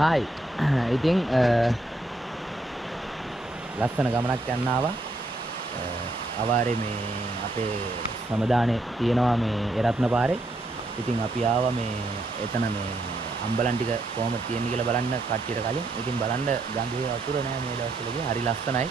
Hi ඉතින් ලස්සන ගමනක් යන්න ආවා. අවාරේ මේ අපේ සමදානේ තියෙනවා මේ එරත්න පාරේ. ඉතින් අපි ආවා මේ එතන මේ අම්බලන් ටික කොහොමද තියෙන්නේ කියලා බලන්න කට්ටියට කලින්. ඉතින් බලන්න ගඟේ වතුර නෑ මේ දවස්වලදී. හරි ලස්සනයි.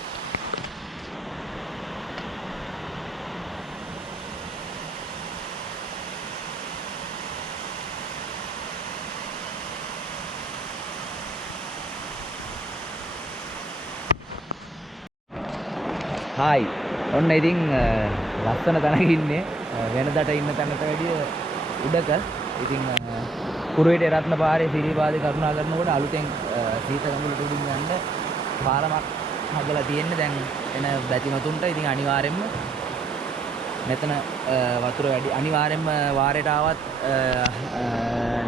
හායි ඔන්න ඉතින් ලස්සන තැනක ඉන්නේ වෙනදට ඉන්න තැනට වැඩිය උඩක. ඉතින් කුරුවිට රත්න පාරේ සිරිපාදේ කරුණා කරනකොට අලුතෙන් සීත ගඟුලට උඩින් යන්න පාරමක් හදලා තියෙන්නේ දැන් එන බැතිමතුන්ට. ඉතින් අනිවාර්යෙන්ම මෙතන වතුර වැඩි අනිවාර්යෙන්ම වාරයට ආවත්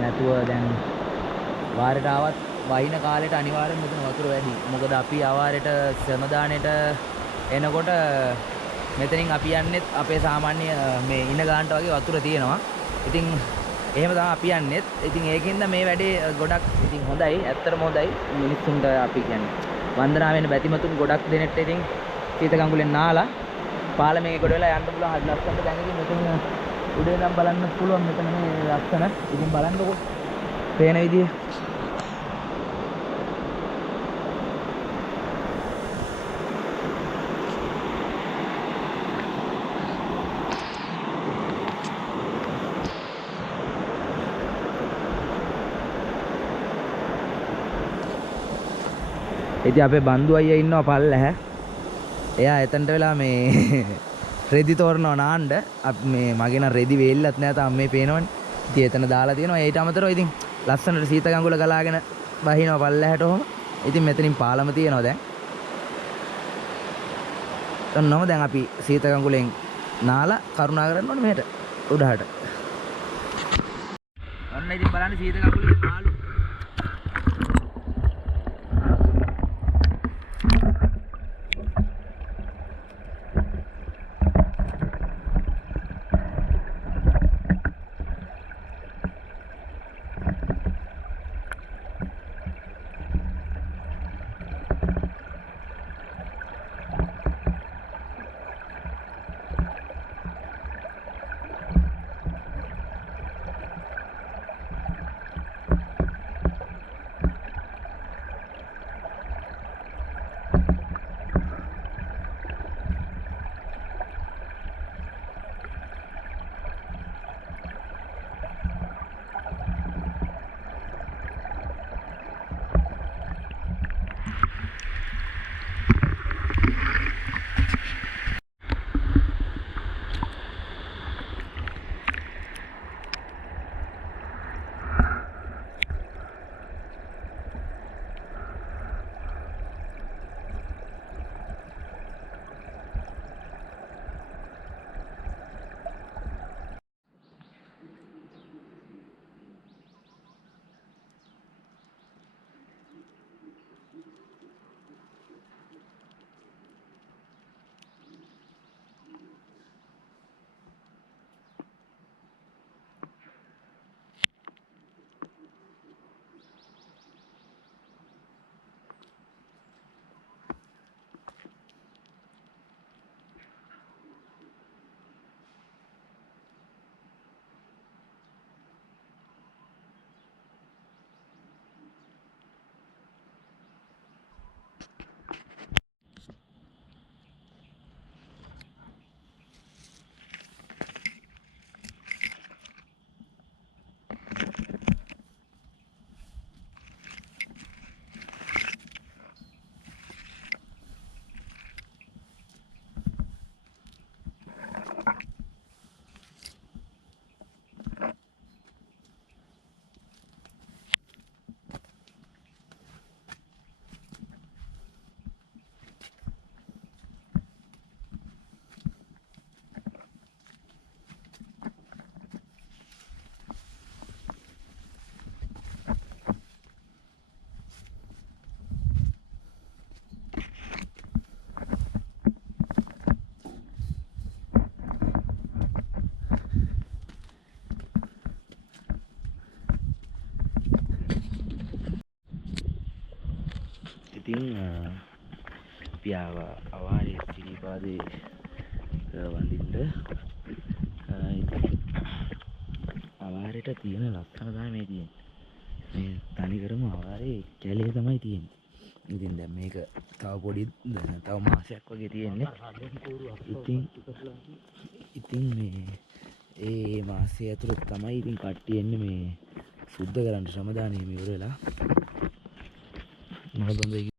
නැතුව දැන් වාරයට ආවත් වහින කාලෙට අනිවාර්යෙන්ම මෙතන වතුර වැඩි. මොකද අපි අවාරයට සමදානෙට එනකොට මෙතනින් අපි යන්නෙත් අපේ සාමාන්‍ය මේ ඉන ගානට වගේ වතුර තියෙනවා. ඉතින් එහෙම තමයි අපි යන්නෙත්. ඉතින් ඒකින්ද මේ වැඩේ ගොඩක් ඉතින් හොඳයි. ඇත්තටම හොඳයි. මිනිස්සුන්ට අපි කියන්නේ වන්දනා වෙන බැතිමතුන් ගොඩක් දෙනෙක්ට ඉතින් සීත ගඟුලෙන් නාලා පාලමේ කොට වෙලා යන්න පුළුවන්. හරි ලස්සනට දැන් ඉතින් මෙතන උඩේ නම් බලන්න පුළුවන් මෙතන මේ ලස්සන. ඉතින් බලන්නකො පේන විදිය. ඉතින් අපේ බන්දු අයියා ඉන්නවා පල්ලෙහ. එයා එතනට වෙලා මේ රෙදි තෝරනවා නාන්න. මේ මගේ නම් රෙදි වේල්ලත් නෑ තාම මේ පේනවනේ. ඉතින් එතන දාලා තියෙනවා. ඊට අමතරව ඉතින් ලස්සනට සීත ගඟුල ගලාගෙන බහිනවා පල්ලෙහාට ඔහම. ඉතින් මෙතනින් පාලම තියෙනවා දැන්. ඔන්නම දැන් අපි සීත ගඟුලෙන් නාලා කරුණා කරන්න ඕනේ මෙහෙට උඩහට. ඔන්න ඉතින් බලන්න සීත ගඟුලේ මාළු. ඉතින් අපි ආවා අවාරේ සිරිපාදේ වඳින්න. අවාරේට තියෙන ලස්සන තමයි මේ තියෙන්නේ. මේ තනිකරම අවාරේ කැලේ තමයි තියෙන්නේ. ඉතින් දැන් මේක තව පොඩි තව මාසයක් වගේ තියෙන්නේ. ඉතින් මේ ඒ මාසය ඇතුළත තමයි ඉතින් කට්ටිය එන්නේ මේ සුද්ධ කරන්න ශ්‍රමදානෙ ඉවර වෙලා. මොකද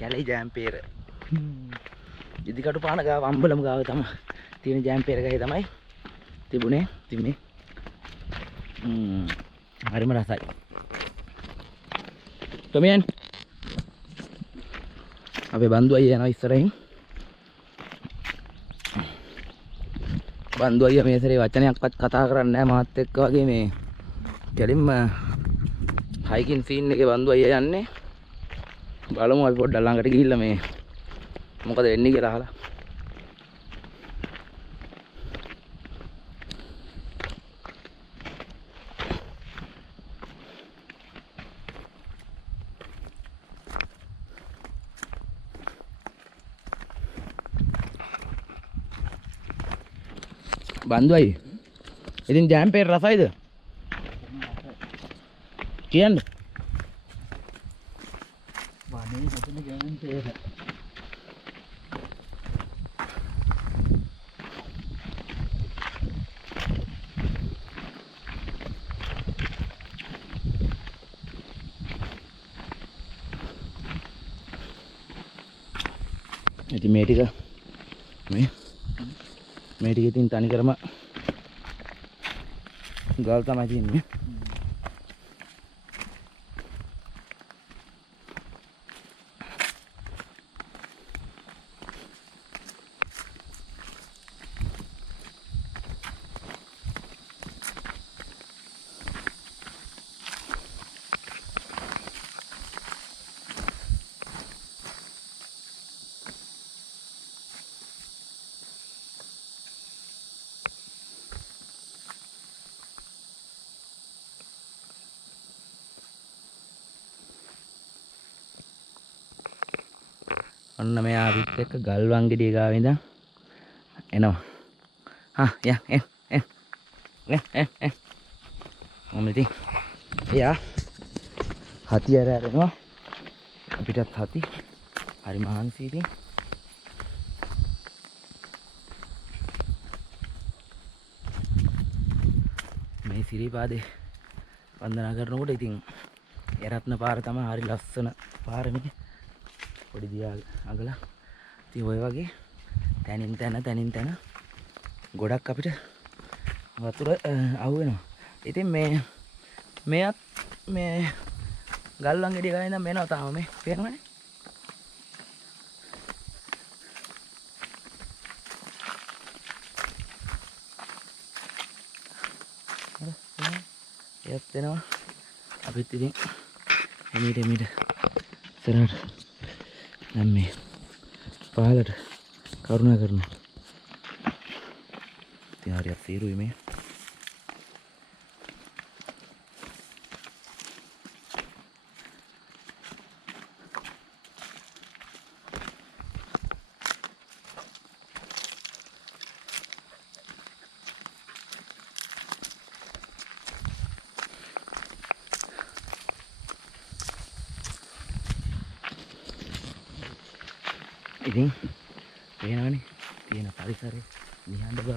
කැලේ ජෑම්පේර ඉදිකටු පාන ගාව අම්බලම ගාව තමයි තියෙන ජෑම්පේර ගහේ තමයි තිබුණේ. ඉතින් මේ හරිම රසයි. කොමියන් අපේ බන්දු අයියා යනවා ඉස්සරහින්. බන්දු අයියා මේ සැරේ වචනයක්වත් කතා කරන්නේ නැහැ මාත් එක්ක වගේ. මේ කෙලින්ම හයිකින් සීන් එකේ බන්දු අයියා යන්නේ. බලමු අපි පොඩ්ඩක් ළඟට ගිහිල්ලා මේ මොකද වෙන්නේ කියලා අහලා. බන්දුයි. ඉතින් ජෑම් පේර රසයිද? කියන්න. වනේ මෙතන ජෑම් පේර. ඉතින් මේ ටික මේ ටික ඉතින් තනි කරම ගල් තමයි තියෙන්නේ. ඔන්න මෙයා අපිත් එක්ක ගල්වන් ගෙඩිය ගාව ඉඳන් එනවා. හා යා මම ඉතින් එයා හති අරනවා. අපිටත් හති හරි මහන්සි ඉතින්. මේ සිරිපාදේ වන්දනා කරනකොට ඉතින් එරත්න පාර තමයි හරි ලස්සන පාර මේ. පොඩි දියා අගලා ඉතින් ඔය වගේ තැනින් තැන ගොඩක් අපිට වතුර අහු වෙනවා. ඉතින් මෙයත් මේ ගල්වන් ගෙඩිය ගාන ඉඳන් මේනවා තාම මේ පේනවනේ. එයත් එනවා. අපිත් ඉතින් එමීට ඉස්සරහට දැන් මේ පහලට කරුණා කරනවා. ඉතින් හරියට සීරුයි මේ. ඉතින් පේනවනේ තියෙන පරිසරය නිහඬ බව.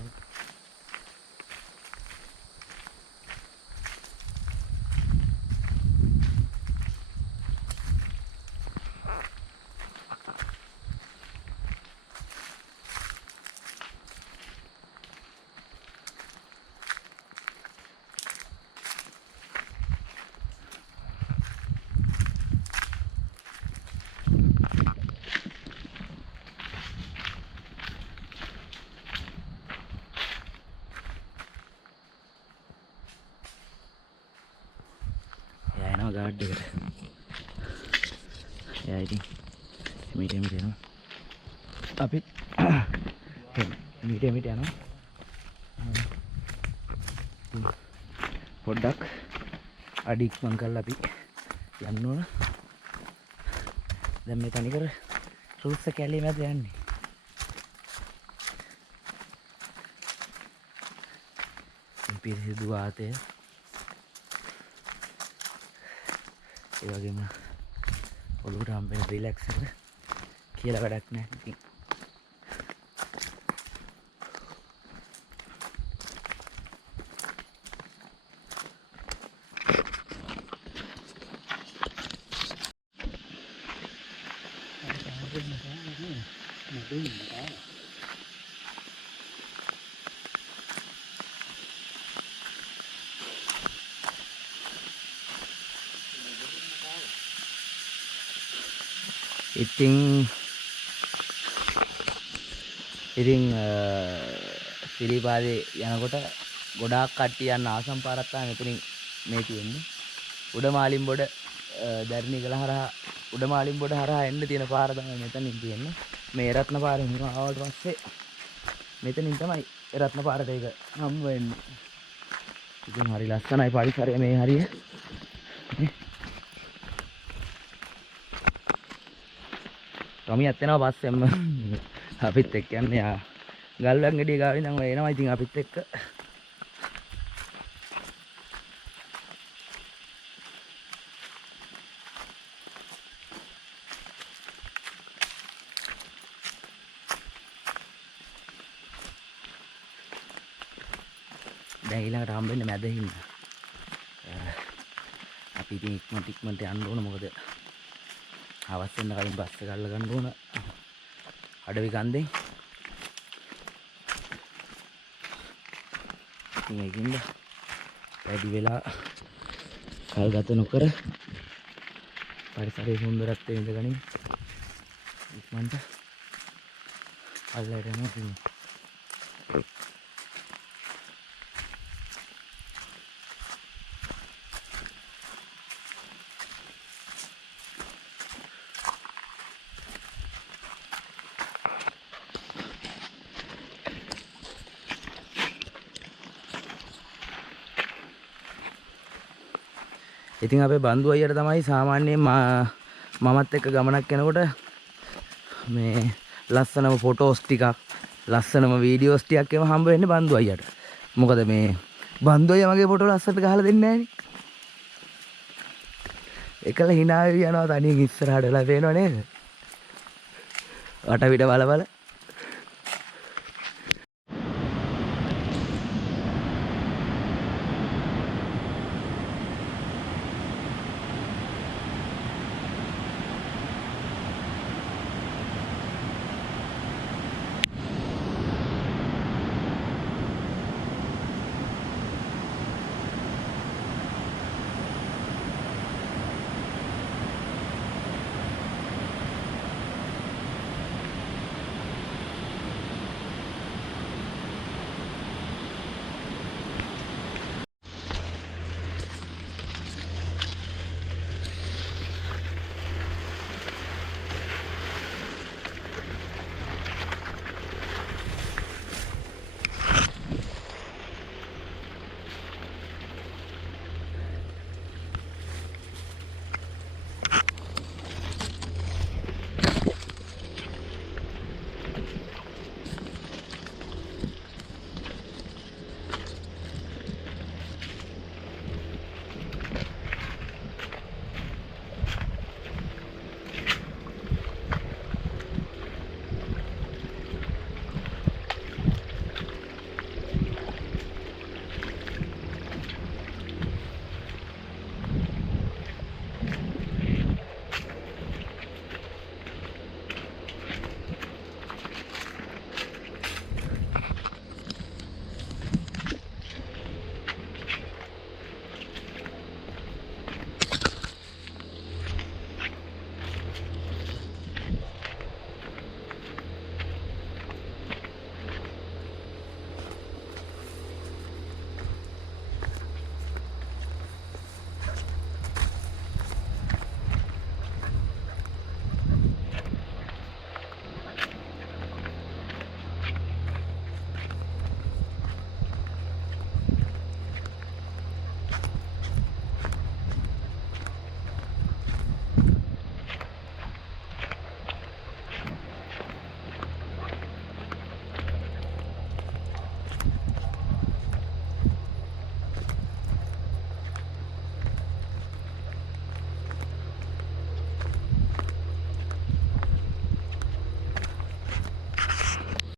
ගාඩ් එකට එයා ඉතින් මීට යනවා. අපිත් මීට යනවා. පොඩ්ඩක් අඩි ඉක්මන් කරලා අපි යන්න ඕන. දැන් මේ තනිකර රුස්ස කැලේ මැද යන්නේ. පිරිසිදු වාතය ඒ වගේම ඔළුවට හම්බෙන රිලැක්ස් එක කියලා වැඩක් නැහැ. ඉතින් සිරිපාදේ යනකොට ගොඩාක් කට්ටිය යන ආසම් පාරක් තමයි මෙතනින් මේ තියෙන්නේ. උඩමාලිම්බොඩ දැරණිකල හරහා උඩමාලිම්බොඩ හරහා එන්න තියෙන පාර තමයි මෙතනින් තියෙන්නේ. මේ රත්න පාරේ මෙහෙම ආවට පස්සේ මෙතනින් තමයි රත්න පාරට ඒක හම්බ වෙන්නේ. ඉතින් හරි ලස්සනයි පරිසරය මේ හරිය. රමියත් එනවා පස්සෙම අපිත් එක්ක යන්නේ. ගල්ලන් ගෙඩිය ගාවින් නම් ඔය එනවා ඉතින් අපිත් එක්ක. දැන් ඊළඟට හම්බෙන්නේ මැද හින්න. අපි ඉතින් ඉක්මනට යන්න ඕන මොකද හවස් වෙන කලින් බස් එක අල්ල ගන්න ඕන අඩවි කන්දෙන්. ඉතින් ඒකින්ද වැඩි වෙලා කල් ගත නොකර පරිසරයේ සුන්දරත්වය විඳගනින් ඉක්මනට අල්ලයට යනවා ඉතින්. ඉතින් අපේ බන්දු අයියට තමයි සාමාන්‍යයෙන් මමත් එක්ක ගමනක් යනකොට මේ ලස්සනම ෆොටෝස් ටිකක් ලස්සනම වීඩියෝස් ටිකක් එම හම්බ වෙන්නේ බන්දු අයියට. මොකද මේ බන්දු අයියා මගේ ෆොටෝ ලස්සනට ගහලා දෙන්නේ නැහනේ. එකල hina වෙවි යනවා තනියෙන් ඉස්සරහට වෙලා පේනව නේද? වටපිට බල බල